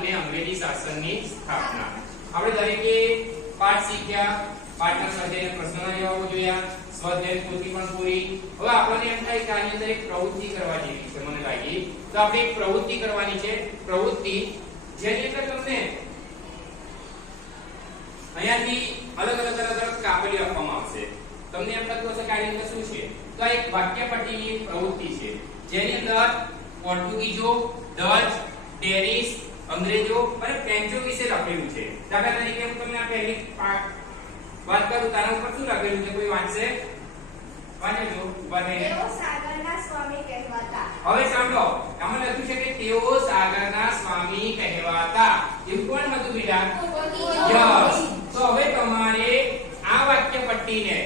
અને અંગ્રેજી શાસનની સ્થાપના. આપણે દરેકે પાઠ શીખ્યા, પાઠના સ્વાધ્યાયના પ્રશ્નોના જવાબો જોયા, સ્વાધ્યાય પોથી પણ પૂરી. હવે આપણને એમ થાય કે આની અંદર એક પ્રવૃત્તિ કરવા જેવી છે મને લાગી, તો આપણે એક પ્રવૃત્તિ કરવાની છે. પ્રવૃત્તિ જેની અંદર તમને અહીંયાથી અલગ કાપલી આપવામાં આવશે. તમને એમ લાગતું હશે કે આની અંદર શું છે, તો આ એક વાક્યપટ્ટીની પ્રવૃત્તિ છે જેની અંદર પોર્ટુગીઝો, ડચ, ડેનિશ, અંગ્રેજો અને ફ્રેન્ચો વિશે લખેલું છે. દાખલા તરીકે હું તમને આ પહેલી વાત કરું, તારા ઉપર શું લખેલું છે, કોઈ વાંચશે? વાંચજો ઉભા થઈને. તેઓ સાગરના સ્વામી કહેવાતા. હવે સાંભળો, આમાં લખ્યું છે કે તેઓ સાગરના સ્વામી કહેવાતા. એવું કોણ હતું બેટા? યસ. તો હવે તમારે આ વાક્યપટ્ટીને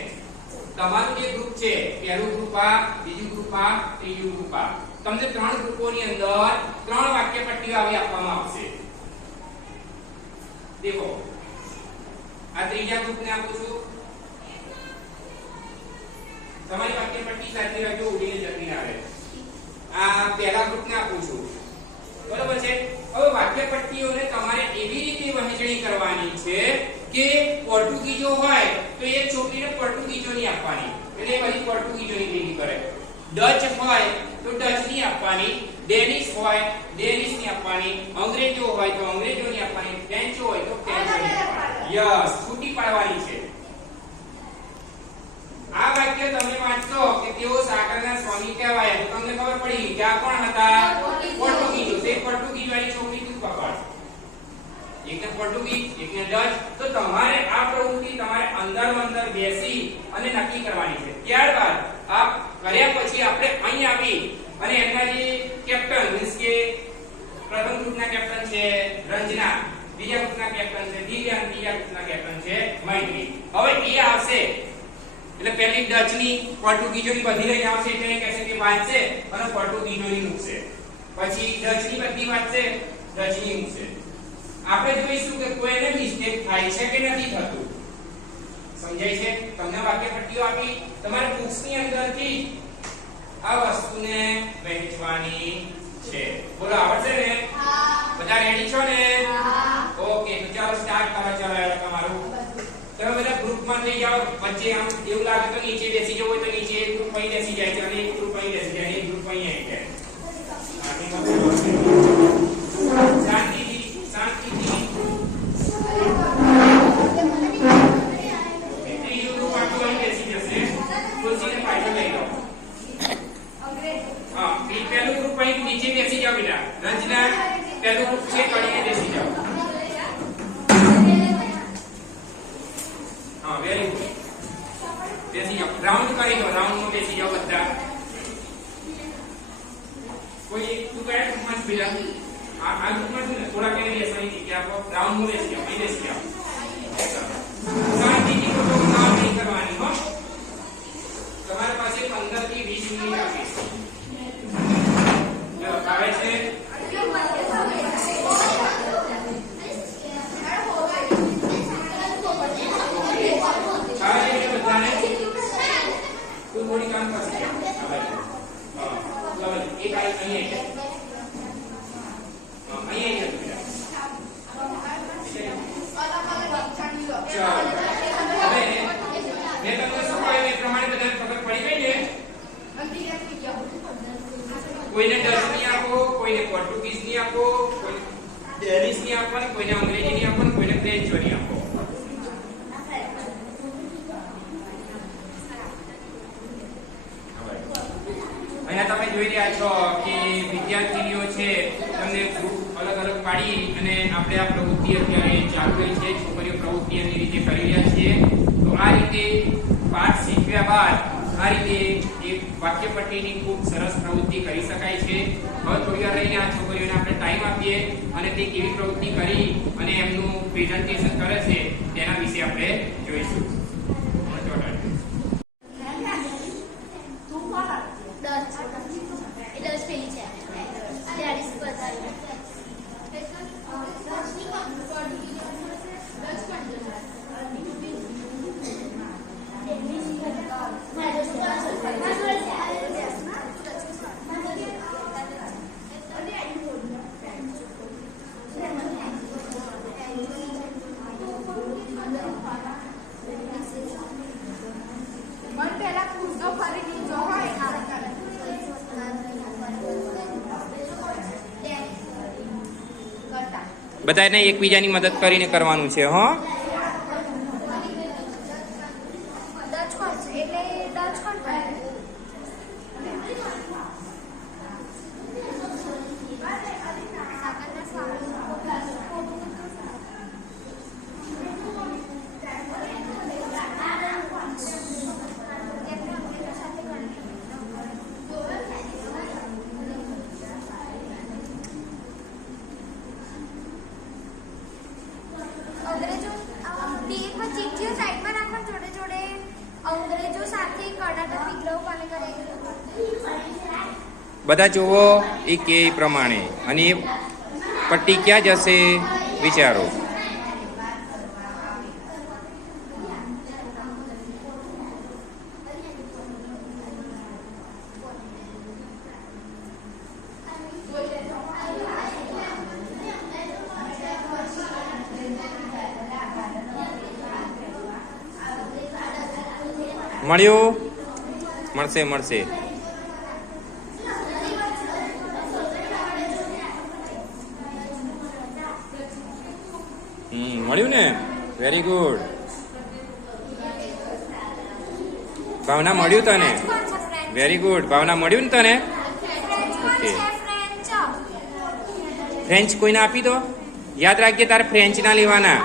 તમારું જે ગ્રુપ છે, પહેલું ગ્રુપ આ, બીજું ગ્રુપ આ, ત્રીજું ગ્રુપ આ, તમને ત્રણ ગ્રુપોની અંદર ત્રણ વાક્યપટ્ટીઓ આવી આપવામાં આવશે. દેખો, આ ત્રીજા ગ્રુપને આપું છું. તમારી વાક્યપટ્ટી સાથે રાખજો, ઉડીને જતી ના આવે. આ પહેલા ગ્રુપને આપું છું, બરોબર છે. હવે વાક્યપટ્ટીઓને તમારે એવી રીતે વહેંચણી કરવાની છે કે પોર્ટુગીઝો હોય તો એક છોકરીને પોર્ટુગીઝોની આપવાની, એટલે બધી પોર્ટુગીઝોની ભેગી કરે. ડચ હોય તો ડચની આપવાની, ડેનિશ હોય ડેનિશની આપવાની, અંગ્રેજો હોય તો અંગ્રેજોની આપવાની, ફ્રેન્ચ હોય તો ફ્રેન્ચોની આપવાની. યસ, છૂટી પાડવાની છે. આ વાક્ય તમે વાંચશો કે તેઓ સાગરના સ્વામી કહેવાય તો તમને ખબર પડી કે આ કોણ હતા? પોર્ટુગીઝો. તે પોર્ટુગીઝ વાળી છોકરી તું પકડ, એકને પોર્ટુગીઝ એકને ડચ. તો તમારે આ પ્રવૃત્તિ તમારે અંદર બેસી અને નક્કી કરવાની છે. ત્યારબાદ આ કર્યા પછી આપણે અહીં આવી અને એમના જે કેપ્ટન મીન્સ કે પ્રથમ ગ્રુપના કેપ્ટન છે રંજના, બીજા ગ્રુપના કેપ્ટન છે દિવ્યાંગ, ત્રીજા ગ્રુપના કેપ્ટન છે મૈત્રી. હવે એ આવશે એટલે પહેલી ડચની પોર્ટુગીઝોની બધી લઈને આવશે એટલે એ કહેશે કે વાંચશે અને પોર્ટુગીઝોની મૂકશે. પછી ડચની બધી વાંચશે, ડચની મૂકશે. આપણે જોઈશું કે કોઈને મિસ્ટેક થાય છે કે નથી થતું. સમજાય છે? તમને વાક્યપટ્ટીઓ આપી, તમારે બુક્સની અંદરથી આ વસ્તુને વહેંચવાની છે. બોલો, આવડશે ને? હા. બધા રેડી છો ને? હા. ઓકે, તો ચાલો સ્ટાર્ટ કરો. ચાલો તમારું તમે બધા ગ્રુપમાં થઈ જાઓ. વચ્ચે આમ એવું લાગે તો નીચે બેસી જવું હોય તો નીચે એક ગ્રુપ અહીં બેસી જાય છે અને એક ગ્રુપ અહીં બેસી જાય, એક ગ્રુપ અહીં આવી જાય. શાંતિથી શાંતિથી. ત્રીજું ગ્રુપ આખું અહીં બેસી જશે. ખુરશીને પાછળ લઈ લો. હા, પહેલું ગ્રુપ અહીં નીચે બેસી જાઓ બેટા. રંજના પહેલું ગ્રુપ છે, કડીને બેસી જાઓ. હા, વેરી ગુડ. બેસી જાઓ, રાઉન્ડ કરી દો. રાઉન્ડમાં બેસી જાઓ બધા. કોઈ એક તું કયા ગ્રુપમાં છે બેટા? આ ગ્રુપમાં છે ને? થોડા કેને બેસવાની જગ્યા આપો. રાઉન્ડમાં બેસી જાઓ, અહીં બેસી જાઓ. શાંતિથી તો કામ નહીં કરવાની હો. તમારી પાસે 15 થી 20 મિનિટ આપીશ. ચલો, આવે છે? થોડી કામ કરશે. એક અહીં કોઈને ડચની આપો, કોઈને પોર્ટુગીઝની આપો, કોઈને ડેનિશની આપો, કોઈને અંગ્રેજીની આપો, કોઈને ફ્રેન્ચની આપો. અહીંયા તમે જોઈ રહ્યા છો કે વિદ્યાર્થીઓ છે તમને ગ્રુપ અલગ પાડી અને આપણે આ પ્રવૃત્તિ અત્યારે ચાલુ રહી છે. છોકરીઓ પ્રવૃત્તિ એની રીતે કરી રહ્યા છીએ. તો આ રીતે પાઠ શીખ્યા બાદ આ રીતે એક વાક્યપટ્ટીની ખૂબ સરસ પ્રવૃત્તિ કરી શકાય છે. હવે થોડી વાર રહીને આ છોકરીઓને આપણે ટાઈમ આપીએ અને તે કેવી પ્રવૃત્તિ કરી અને એમનું પ્રેઝન્ટેશન કરે છે તેના વિશે આપણે જોઈશું. બધાને એકબીજાની મદદ કરીને કરવાનું છે હો. અંગ્રેજો સાથે કર્ણાટક વિગ્રહ કોને કરે? બધા જુઓ એ કે પ્રમાણે અને એ પટ્ટી ક્યાં જશે વિચારો. મળ્યું? મળશે મળશે. મળ્યું ને? Very good. ભાવના મળ્યું તને? Very good. ભાવના મળ્યું ને તને? ઓકે. ફ્રેન્ચ કોઈને આપી દો. યાદ રાખજે તારે ફ્રેન્ચ ના લેવાના.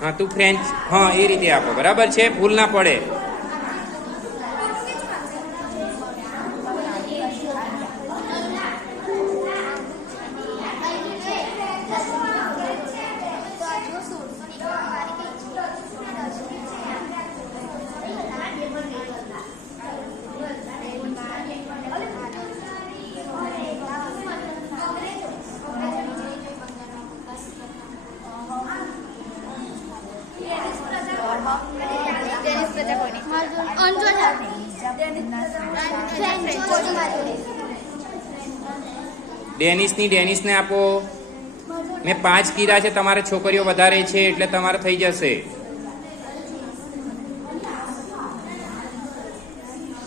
હા તું ફ્રેન્ચ હા એ રીતે આપો બરાબર છે, ભૂલ ના પડે. ડેનિસને આપો. મેં 5 કીધા છે, તમારે છોકરીઓ વધારે છે એટલે તમારે થઈ જશે.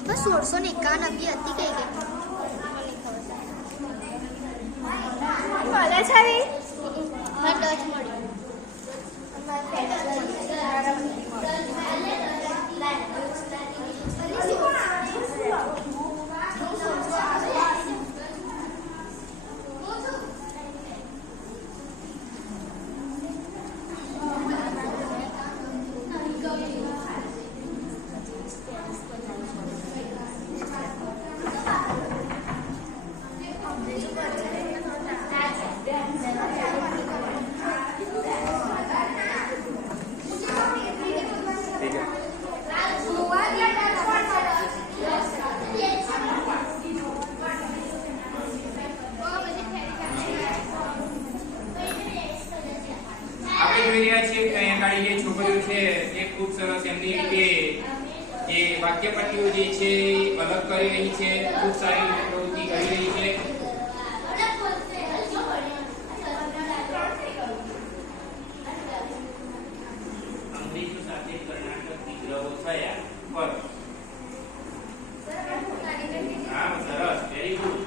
1651 અભી હતી કઈ ગઈ મળે છે હા ટચ મળ્યું છોકરીઓ છે એ ખૂબ સરસ એમની રીતે જે વાક્ય પટ્ટીઓ જે છે અલગ કરી રહી છે, ખૂબ સારી રીતે પ્રવૃત્તિ કરી રહી છે. અંગ્રેજો સાથે કર્ણાટક વિગ્રહો થયા પર હા સરસ વેરી ગુડ.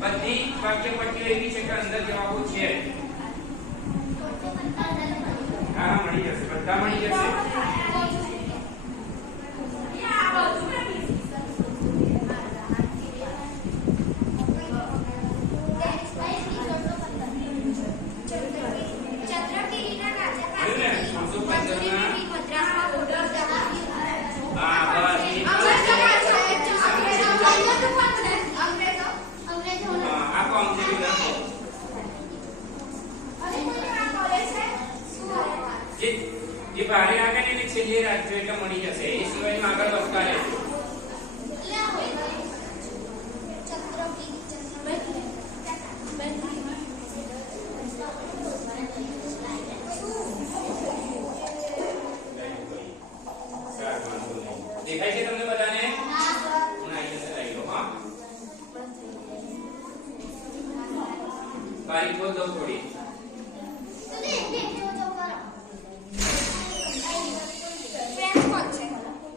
બધી વાક્ય પટ્ટીઓ એવી છે કે અંદર જવાબો છે. હા મળી જશે, બધા મળી જશે. વારે આવે ને એને છેલ્લે રાખજો એટલે મળી જશે. એ સિવાયનું આગળ વધતા રહેજો. દેખાય છે તમને બધાને? અહીં જશે લઈ લો. હા, બારી ખોલ દઉં થોડી.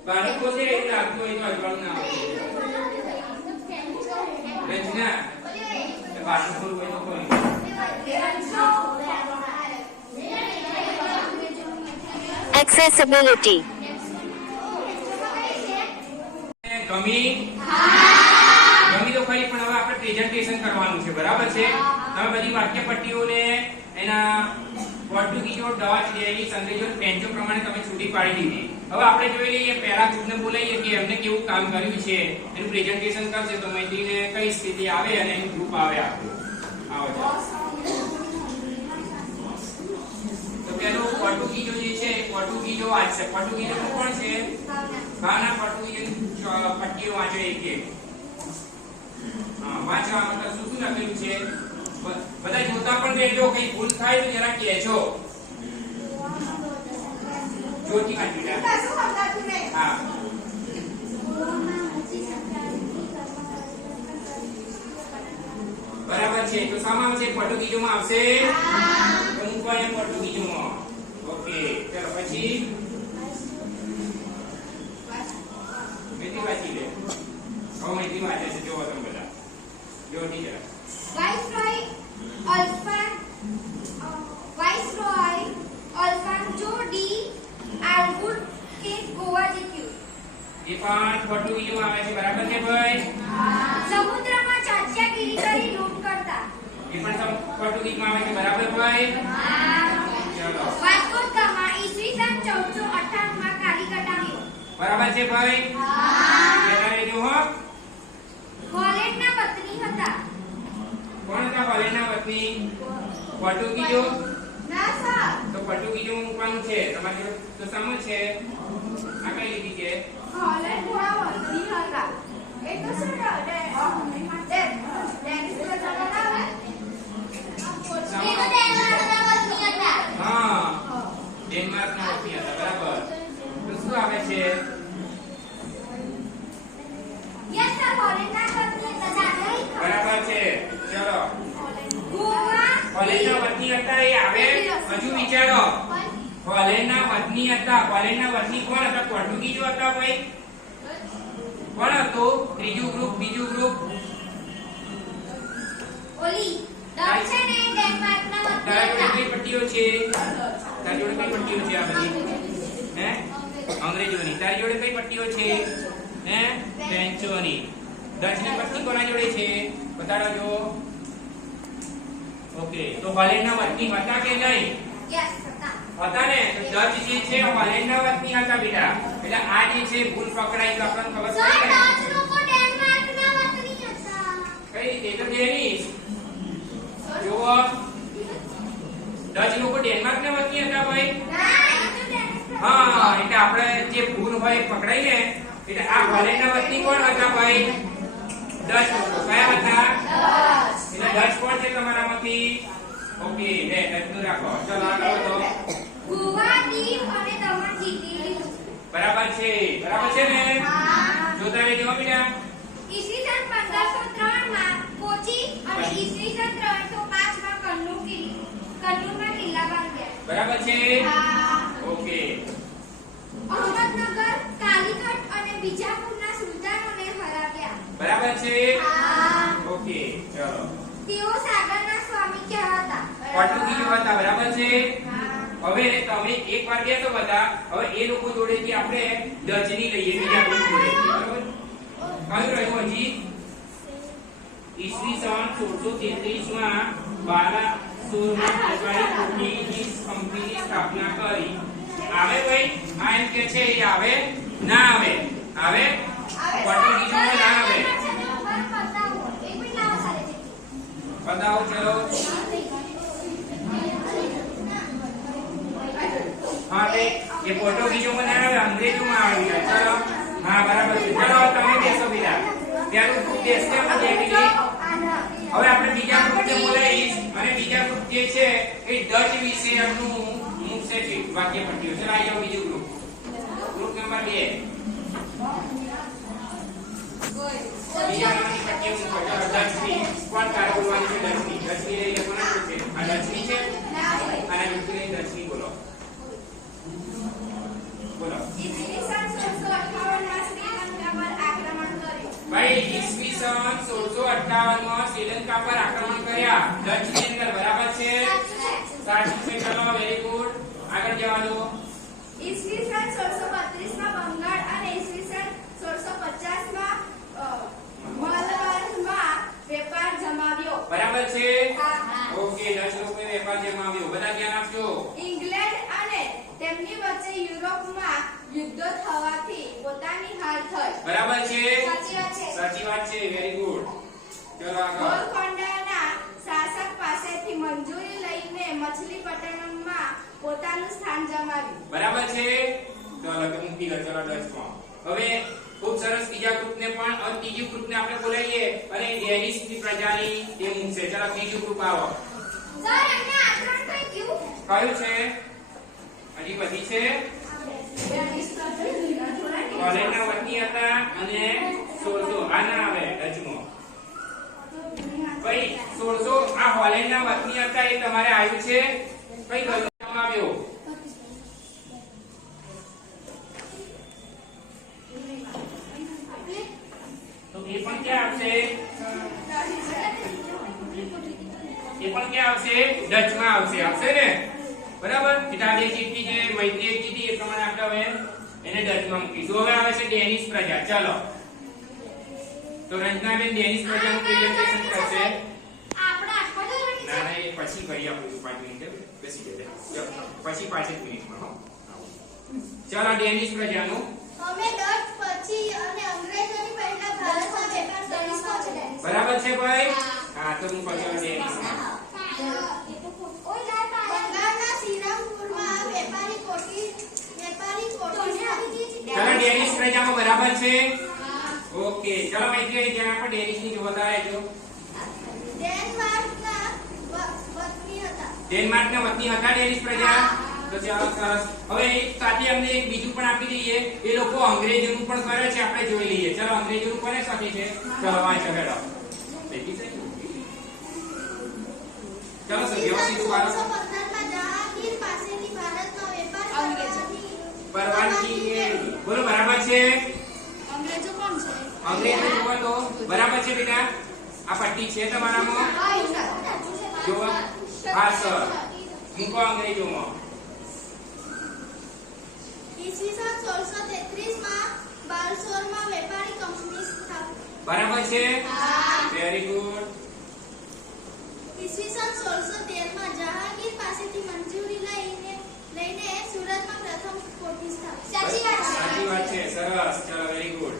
બારી ખોલ દે એટલે લાગતું હોય તો અજવાળું ના આવે. રચના બારી ખોલ હોય તો ખોલી. Accessibility. ગમી ગમી તો ખરી, પણ હવે આપણે પ્રેઝન્ટેશન કરવાનું છે. બરાબર છે? તમે બધી વાક્ય પટ્ટીઓને એના પોર્ટુગીઝો, ડચ, ડેનિશ, અંગ્રેજો, ફ્રેન્ચો પ્રમાણે તમે છૂટી પાડી દીધી. હવે આપણે જોઈ લઈએ, પહેલા ગ્રુપને બોલાવીએ કે એમને કેવું કામ કર્યું છે, એનું પ્રેઝન્ટેશન કરશે તો મૈત્રીને કઈ સ્થિતિ આવે અને એનું ગ્રુપ આવે આપણું. આવો ચાલો. તો પેલું પોર્ટુગીઝો જે છે, પોર્ટુગીઝો વાંચશે. પોર્ટુગીઝો કોણ છે? ભાવના. પોર્ટુગીઝ પટ્ટીઓ વાંચો એક એક. હા, વાંચવા મતલબ શું શું લખેલું છે બધા જોતા પણ રહેજો. કઈ ભૂલ થાય તો જરા કહેજો. જોતી વાંચી લે. હા, બરાબર છે. તો શામાં આવશે? પોર્ટુગીઝોમાં આવશે. તો મૂકવાને પોર્ટુગીઝોમાં. ઓકે, ચલો પછી મેથી વાંચી લે. હવે મેથી વાંચે છે. જોવો તમે બધા. જો teacher. Viceroy Alfonso D. Albuquerque Goa જીત્યું. એ પણ પોર્ટુગીઝોમાં આવે છે. બરાબર છે ભાઈ? સમુદ્રમાં ચાંચિયાગીરી કરી લૂંટ કરતા. એ પણ પોર્ટુગીઝમાં આવે છે. બરાબર ભાઈ? ચલો. વાસ્કો દ ગામા ઈસવીસન 1458 માં કાલિકટ આવ્યો. બરાબર છે ભાઈ? કેતા રહેજો હો. હોલેન્ડના વતની હતા. કોણ હતા હોલેન્ડના વતની? પોર્ટુગીઝો. ના સર. તો પોર્ટુગીઝો મૂકવાનું છે તમારે જોડે. તો સામો છે આ કઈ લીધી છે? હોલેન્ડ થોડા વતની હતા. એ તો સર ડેનિશ પ્રજાના આવે. હા, ડેનમાર્કના વતની હતા. બરાબર. તો શું આવે છે? યસ સર, હોલેન્ડના વતની હતા. બરાબર છે. ચલો. ગોવા હોલેન્ડના વતની હતા એ આવે. હજુ વિચારો. હોલેન્ડના વતની હતા. હોલેન્ડના વતની કોણ હતા? પોર્ટુગીઝો હતા ભાઈ. કોણ હતું? ત્રીજું ગ્રુપ, બીજું ગ્રુપ. ઓલી ડચ છે ને ડેનમાર્કના તારા વતની જોડે હતા. કઈ પટ્ટીઓ છે? તારી જોડે કઈ પટ્ટીઓ છે આ બધી? હે? અંગ્રેજોની. તારી જોડે કઈ પટ્ટીઓ છે? હે? ફ્રેન્ચોની. ડચની પટ્ટી કોના જોડે છે? બતાડો જો. ઓકે, તો હોલેન્ડના વતની હતા કે નહીં? યસ હતા. હતા ને? તો ડચ જે છે હોલેન્ડના વતની હતા બેટા. એટલે આ જે છે ભૂલ પકડાઈ તો આપણને ખબર સર, પડી ને? ડચ લોકો ડેનમાર્કના વતની હતા. કઈ રીતે? તો ડેનિશ. જુઓ, ડચ લોકો ડેનમાર્કના વતની હતા ભાઈ. ના, એ તો ડેનિશ. હા, એટલે આપણે જે ભૂલ હોય એ પકડાઈ ને. એટલે આ હોલેન્ડના વતની કોણ હતા ભાઈ? ડચ લોકો. કયા હતા? એટલે ડચ કોણ છે તમારામાંથી? ઓકે, લે ડચનું રાખો. ચલો આગળ વધો. ગોવા, દીવ અને દમણ જીતી લીધું. બરાબર છે. બરાબર છે ને? જોતા રહેજો હો બેટા. ઈસવીસન 1503 માં કોચી અને ઈસવીસન 305 માં કન્નૂરમાં કિલ્લા બાંધ્યા. બરાબર છે? હા. ઓકે. અહમદનગર, કાલિકટ અને બીજાપુરના સુલતાનોને હરાવ્યા. બરાબર છે? હા. ઓકે, ચલો. તેઓ સાગરના સ્વામી કહેવાતા. પોર્ટુગીઝો હતા. બરાબર છે? હા. હવે તમે એક વાર બેસો બધા. હવે એ લોકો જોડેથી આપણે ડચની લઈએ. બીજા ગ્રુપ જોડેથી. બરાબર? કયું રહ્યું હજી? ઈસવીસન 1633 માં બાલાસોરમાં પોર્ટુગીઝ પોર્ટુગીઝ કંપનીની સ્થાપના કરી. આવે ભાઈ? આ એમ કે છે એ આવે? ના આવે? આવે? પોર્ટુગીઝોમાં ના આવે. बताओ चलो. हाँ, એ પોર્ટુગીઝોમાં ના આવે, અંગ્રેજોમાં આવી જાય. ચલો હા બરાબર છે. ચલો હવે તમે બેસો બીજા. ત્યારનું ગ્રુપ બેસશે ફેમિલી. હવે આપણે બીજા ગ્રુપને બોલાવીશ અને બીજા ગ્રુપ જે છે એ ડચ વિશે એમનું મુખશે છે વાક્ય પટ્ટીઓ. ચલો આવી જાઓ બીજું ગ્રુપ. Group number 2. બીજા નંબરની પટ્ટીઓ મૂકો. ચલો ડચની. કોણ તારે બોલવાની છે? ડચની. ડચની લઈ લો. કોના છે? આ ડચની છે અને બીજું લઈ ડચની બોલો. બોલો. ભાઈ ઈસવીસન 1658 માં શ્રીલંકા પર આક્રમણ કર્યા ડચની અંદર. બરાબર છે? સાચું છે. ચલો વેરી ગુડ. આગળ જવા દો. ઈસવીસન 1632 માં બંગાળ અને ઈસવીસન 1650 માં મલબારમાં વેપાર જમાવ્યો. બરાબર છે? હા. ઓકે ડચ લોકોએ વેપાર જમાવ્યો. બધા ધ્યાન આપજો. ઇંગ્લેન્ડ અને તેમની વચ્ચે યુરોપમાં યુદ્ધો થવાથી પોતાની હાર થઈ. બરાબર છે? સાચી વાત છે. સાચી વાત છે. Very good. ચલો આગળ. ગોલકોંડાના શાસક પાસેથી મંજૂરી લઈને મછલીપટ્ટનમમાં પોતાનું સ્થાન જમાવ્યું. બરાબર છે? ચલો કે મૂકી દો. ચલો ડચમાં. હવે ખૂબ સરસ. બીજા ગ્રુપને પણ હવે ત્રીજું ગ્રુપને આપણે બોલાવીએ અને ડેનિશની પ્રજાની તે મૂકશે. ચલો ત્રીજું ગ્રુપ આવો. સર એમને આક્રમણ થઈ ગયું. કયું છે? હજી બધી છે. કોલેજના વતની હતા અને 1600 આ ના આવે ડચમાં. ભાઈ 1600 આ હોલેન્ડના વતની હતા એ તમારે આવ્યું છે. કઈ ગલત આવ્યો? તો એ પણ ક્યાં આવશે? એ પણ ક્યાં આવશે? ડચમાં આવશે. આવશે ને? બરાબર. ઇટાલી જીતી જે મૈત્રી જીતી એ પ્રમાણે આપણે હવે એને ડચમાં મૂકીશું. હવે આવે છે ડેનિશ પ્રજા. ચલો તો રંજનાબેન ડેનિશ પ્રજાનું પ્રેઝન્ટેશન કરશે. આપણે આખો જ ના ના એ પછી કરી આપું 5 મિનિટ બેસી જજે. પછી 5 મિનિટમાં હો. ચલો ડેનિશ પ્રજાનું. અમે ડચ પછી અને અંગ્રેજોની પહેલા ભારતમાં વેપાર શરૂ કર્યો. બરાબર છે ભાઈ? હા તો હું પછી ડેનિશ. બંગાળના શ્રીરામપુરમાં વેપારી કોઠી ચલો ડેનિશ પ્રજામાં બરાબર છે? ઓકે ચલો મૈત્રી ધ્યાન આપો. ડેનિશની બતાવે જો. ડેનમાર્કના વતની હતા ડેનિશ પ્રજા. તો ચાલો સરસ. હવે એક સાથે અમને એક બીજું પણ આપી દઈએ. એ લોકો અંગ્રેજોનું પણ કરે છે. આપણે જોઈ લઈએ. ચલો અંગ્રેજોનું કોને સાથે છે? ચલો વાંચો હેડો. ચલો સર વ્યવસ્થિત વાળો. પરવાનગી મેળવી. બોલો બરાબર છે? અંગ્રેજો કોણ છે? અંગ્રેજો જોવો તો બરાબર છે બેટા? આ પટ્ટી છે તમારામાં? જોવો. હા સર. મૂકો અંગ્રેજોમાં. ઈસવીસન 1633 માં બાલસોરમાં વેપારી કંપની સ્થાપી. બરાબર છે? હા. Very good. ઈસવીસન 1613 માં જહાંગીર પાસેથી મંજૂરી લઈને સુરતમાં પ્રથમ કોઠી સ્થાપી. સાચી વાત છે. સાચી વાત છે. સરસ. ચલો વેરી ગુડ.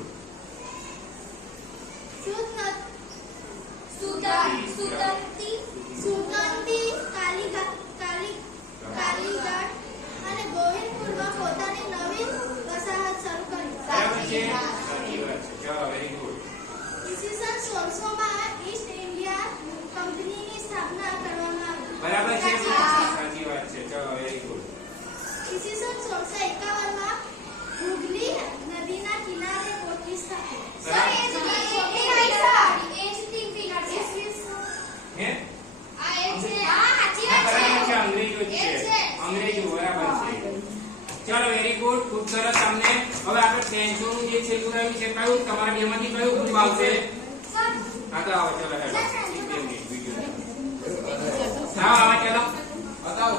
સુતંતી કાલીઘાટ અને ગોવિંદપુરમાં પોતાની નવી વસાહત શરૂ કરી. બરાબર છે? સાચી વાત છે. ચલો વેરી ગુડ. ઈસવીસન 1600 માં ઈસ્ટ ઇન્ડિયા કંપનીની સ્થાપના કરવામાં આવી. બરાબર છે? સાચી વાત છે. ચલો વેરી ગુડ. ઈસવીસન 1651 માં હુગલી નદીના કિનારે કોઠી સ્થાપી. સર એ જ કોઠી નહીં સર. એ જ ટીમ ફિગર છે. હે? આ એ છે. હા સાચી વાત છે. બરાબર છે. અંગ્રેજો જ છે. અંગ્રેજો બરાબર છે. ચલો વેરી ગુડ. ખૂબ સરસ. તમને હવે આપણે ફ્રેન્ચોનું જે છેલ્લું રહ્યું છે કયું તમારા બેમાંથી કયું ગ્રુપ આવશે? હા તો આવો. ચલો હેડો. 2 મિનિટ વિડિયો. હા આવો ચલો. બતાવો.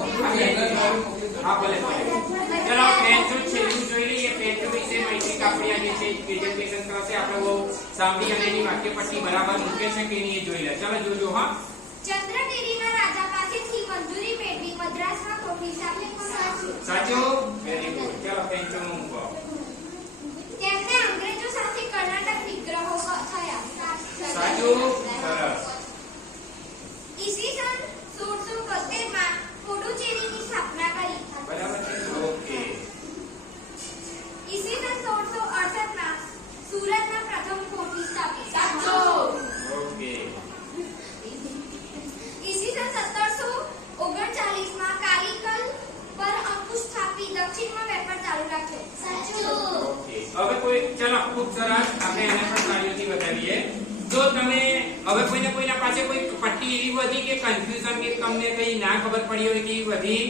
હા ભલે ભલે. ચલો ફ્રેન્ચો છેલ્લું જોઈ લઈએ. ફ્રેન્ચો વિશે માહિતી કાપડિયા જે છે પ્રેઝન્ટેશન કરશે. આપણે બહુ સાંભળી અને એની વાક્ય પટ્ટી બરાબર મૂકે છે કે નહીં એ જોઈ લે. ચલો જોજો. હા ચંદ્રગીરીના રાજા પાસેથી મંજૂરી મેળવી મદ્રાસમાં કોઠી સ્થાપી. સાચું? Very good. ચલો ફ્રેન્ચોનું મૂકો. તેમને અંગ્રેજો સાથે કર્ણાટક વિગ્રહો થયા. સાચું? સરસ. ઈસવીસન 1672 માં પુડુચેરીની સ્થાપના કરી. બરાબર છે? ઓકે. સુરતમાં પ્રથમ કોઠી સ્થાપી. સાચો. ઓકે. ઈસવીસન 1739 માં કાલિકલ પર અંકુશ સ્થાપી દક્ષિણમાં વેપાર ચાલુ રાખ્યો. સાચું. ઓકે. હવે કોઈ ચલો ખૂબ સરસ આપણે એને પણ તાળીઓથી વધાવીએ. જો તમે હવે કોઈના પાસે કોઈ પટ્ટી એવી વધી કે કન્ફ્યુઝન કે તમને કઈ ના ખબર પડી હોય કે એવી વધી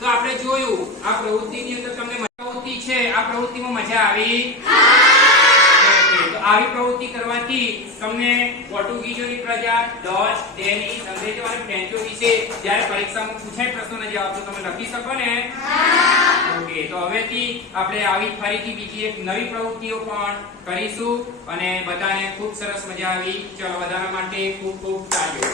તો આપણે જોયું આ પ્રવૃત્તિની અંદર તમને પ્રવૃત્તિ છે આ પ્રવૃત્તિમાં મજા આવી ઓકે. તો આવી પ્રવૃત્તિ કરવાથી તમને પોર્ટુગીઝોની પ્રજા ડચ ડેનિશ અંગ્રેજો અને ફ્રેન્ચો વિશે જ્યારે પરીક્ષામાં પૂછાય પ્રશ્નોના જવાબ તો તમે લખી શકો ને ઓકે. તો હવેથી આપણે આવી ફરીથી બીજી એક નવી પ્રવૃત્તિઓ પણ કરીશું અને બધાને ખૂબ સરસ મજા આવી. ચલો બધાના માટે ખૂબ ખૂબ તાળીઓ.